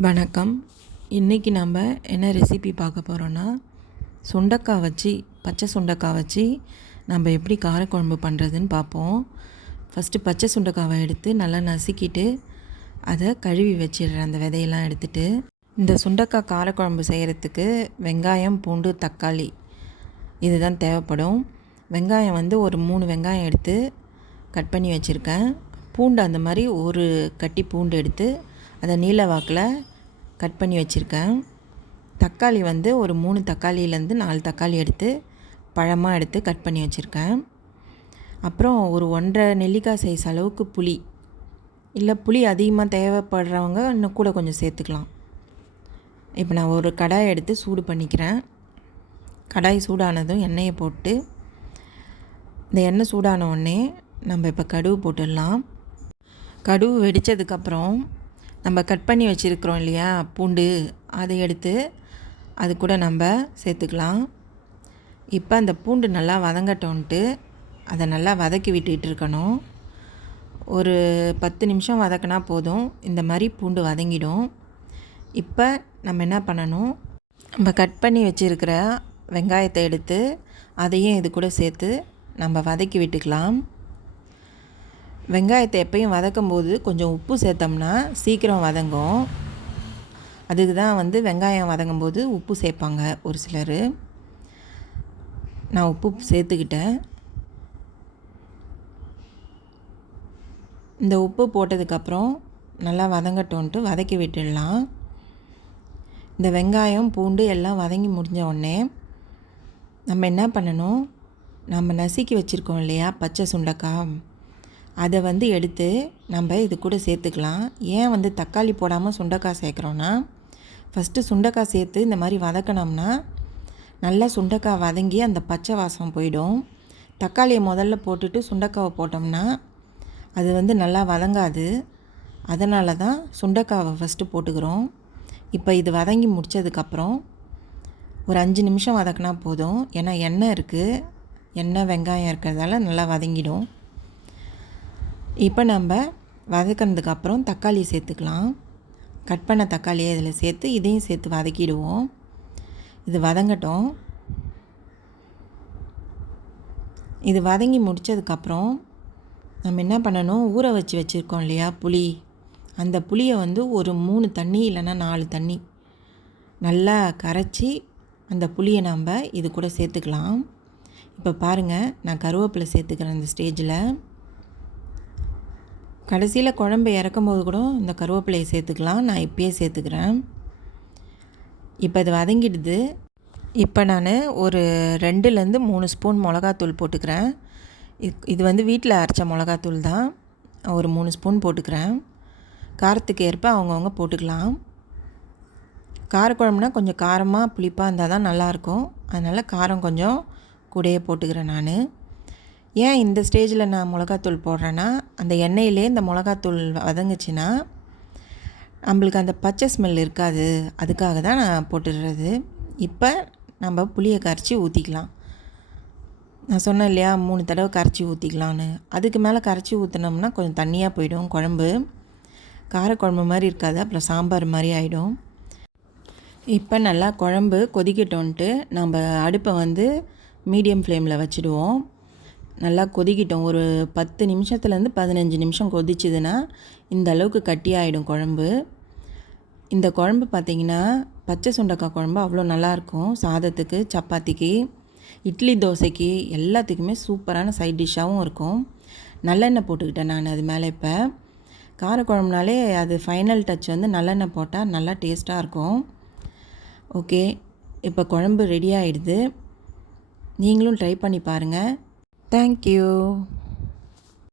வணக்கம். இன்றைக்கி நம்ம என்ன ரெசிபி பார்க்க போகிறோன்னா, சுண்டக்காய் வச்சு பச்சை சுண்டக்காய் வச்சு நம்ம எப்படி காரக்குழம்பு பண்ணுறதுன்னு பார்ப்போம். ஃபஸ்ட்டு பச்சை சுண்டக்காவை எடுத்து நல்லா நசுக்கிட்டு அதை கழுவி வச்சிடுறேன். அந்த விதையெல்லாம் எடுத்துகிட்டு, இந்த சுண்டக்காய் காரக்குழம்பு செய்கிறதுக்கு வெங்காயம், பூண்டு, தக்காளி இதுதான் தேவைப்படும். வெங்காயம் ஒரு 3 வெங்காயம் எடுத்து கட் பண்ணி வச்சுருக்கேன். பூண்டு அந்த மாதிரி ஒரு கட்டி பூண்டு எடுத்து அதை நீல வாக்கில் கட் பண்ணி வச்சுருக்கேன். தக்காளி ஒரு 3 தக்காளியிலேருந்து 4 தக்காளி எடுத்து பழமாக எடுத்து கட் பண்ணி வச்சுருக்கேன். அப்புறம் ஒரு 1.5 நெல்லிக்காய் சைஸ் அளவுக்கு புளி, இல்லை புளி அதிகமாக தேவைப்படுறவங்க இன்னும் கூட கொஞ்சம் சேர்த்துக்கலாம். இப்போ நான் ஒரு கடாயை எடுத்து சூடு பண்ணிக்கிறேன். கடாய் சூடானதும் எண்ணெயை போட்டு, இந்த எண்ணெய் சூடான உடனே நம்ம இப்போ கடுகு போட்டுடலாம். கடுகு வெடித்ததுக்கப்புறம் நம்ம கட் பண்ணி வச்சுருக்கிறோம் இல்லையா பூண்டு, அதை எடுத்து அது கூட நம்ம சேர்த்துக்கலாம். இப்போ அந்த பூண்டு நல்லா வதங்கட்டோன்ட்டு அதை நல்லா வதக்கி விட்டுட்டு இருக்கணும். ஒரு 10 நிமிஷம் வதக்கினா போதும், இந்த மாதிரி பூண்டு வதங்கிடும். இப்போ நம்ம என்ன பண்ணணும், நம்ம கட் பண்ணி வச்சுருக்கிற வெங்காயத்தை எடுத்து அதையும் இது கூட சேர்த்து நம்ம வதக்கி விட்டுக்கலாம். வெங்காயத்தை எப்பயும் வதக்கும் போது கொஞ்சம் உப்பு சேர்த்தோம்னா சீக்கிரம் வதங்கும். அதுக்கு தான் வெங்காயம் வதங்கும் போது உப்பு சேர்ப்பாங்க ஒரு சிலர். நான் உப்பு சேர்த்துக்கிட்டேன். இந்த உப்பு போட்டதுக்கப்புறம் நல்லா வதங்கட்டோன்ட்டு வதக்கி விட்டுடலாம். இந்த வெங்காயம், பூண்டு எல்லாம் வதங்கி முடிஞ்ச உடனே நம்ம என்ன பண்ணணும், நம்ம நசுக்கி வச்சுருக்கோம் இல்லையா பச்சை சுண்டக்காய், அதை எடுத்து நம்ம இது கூட சேர்த்துக்கலாம். ஏன் தக்காளி போடாமல் சுண்டக்காய் சேர்க்குறோன்னா, ஃபஸ்ட்டு சுண்டக்காய் சேர்த்து இந்த மாதிரி வதக்கினோம்னா நல்லா சுண்டக்காய் வதங்கி அந்த பச்சை வாசம் போயிடும். தக்காளியை முதல்ல போட்டுட்டு சுண்டக்காவை போட்டோம்னா அது நல்லா வதங்காது. அதனால தான் சுண்டக்காவை ஃபஸ்ட்டு போட்டுக்கிறோம். இப்போ இது வதங்கி முடித்ததுக்கப்புறம் ஒரு 5 நிமிஷம் வதக்கினா போதும். ஏன்னா எண்ணெய் இருக்குது, எண்ணெய் வெங்காயம் இருக்கிறதால நல்லா வதங்கிடும். இப்போ நம்ம வதக்கினதுக்கப்புறம் தக்காளி சேர்த்துக்கலாம். கட் பண்ண தக்காளியை இதில் சேர்த்து இதையும் சேர்த்து வதக்கிடுவோம். இது வதங்கட்டும். இது வதங்கி முடித்ததுக்கப்புறம் நம்ம என்ன பண்ணணும், ஊற வச்சுருக்கோம் இல்லையா புளி, அந்த புளியை ஒரு 3 தண்ணி இல்லைன்னா 4 தண்ணி நல்லா கரைச்சி அந்த புளியை நம்ம இது கூட சேர்த்துக்கலாம். இப்போ பாருங்கள், நான் கருவேப்பிலை சேர்த்துக்கிறேன். இந்த ஸ்டேஜில் கடைசியில் குழம்பு இறக்கும் போது கூட இந்த கருவேப்பிலையை சேர்த்துக்கலாம். நான் இப்பயே சேர்த்துக்கிறேன். இப்போ இது வதங்கிடுது. இப்போ நான் ஒரு 2லேருந்து 3 ஸ்பூன் மிளகாத்தூள் போட்டுக்கிறேன். இது வீட்டில் அரைச்ச மிளகாத்தூள் தான். ஒரு 3 ஸ்பூன் போட்டுக்கிறேன். காரத்துக்கு ஏற்ப அவங்கவுங்க போட்டுக்கலாம். காரக்குழம்புனா கொஞ்சம் காரமாக புளிப்பாக இருந்தால் தான் நல்லாயிருக்கும். அதனால் காரம் கொஞ்சம் கூடயே போட்டுக்கிறேன் நான். ஏன் இந்த ஸ்டேஜில் நான் மிளகாத்தூள் போடுறேன்னா, அந்த எண்ணெயிலே இந்த மிளகாத்தூள் வதங்குச்சுன்னா நம்மளுக்கு அந்த பச்சை ஸ்மெல் இருக்காது. அதுக்காக தான் நான் போட்டுடுறது. இப்போ நம்ம புளியை கரைச்சி ஊற்றிக்கலாம். நான் சொன்னேன் இல்லையா 3 தடவை கரைச்சி ஊற்றிக்கலான்னு. அதுக்கு மேலே கரைச்சி ஊற்றினோம்னா கொஞ்சம் தண்ணியாக போயிடும் குழம்பு. காரக்குழம்பு மாதிரி இருக்காது, அப்புறம் சாம்பார் மாதிரி ஆகிடும். இப்போ நல்லா குழம்பு கொதிக்கட்டோன்ட்டு நம்ம அடுப்பை மீடியம் ஃப்ளேமில் வச்சுடுவோம். நல்லா கொதிக்கிட்டோம். ஒரு 10 நிமிஷத்துலேருந்து 15 நிமிஷம் கொதிச்சுதுன்னா இந்த அளவுக்கு கட்டியாகிடும் குழம்பு. இந்த குழம்பு பார்த்திங்கன்னா பச்சை சுண்டக்காய் குழம்பு அவ்வளோ நல்லாயிருக்கும். சாதத்துக்கு, சப்பாத்திக்கு, இட்லி, தோசைக்கு எல்லாத்துக்குமே சூப்பரான சைட் டிஷ்ஷாகவும் இருக்கும். நல்லெண்ணெய் போட்டுக்கிட்டேன் நான் அது மேலே. இப்போ காரக்குழம்புனாலே அது ஃபைனல் டச் நல்லெண்ணெய் போட்டால் நல்லா டேஸ்ட்டாக இருக்கும். ஓகே, இப்போ குழம்பு ரெடி ஆகிடுது. நீங்களும் ட்ரை பண்ணி பாருங்கள். Thank you.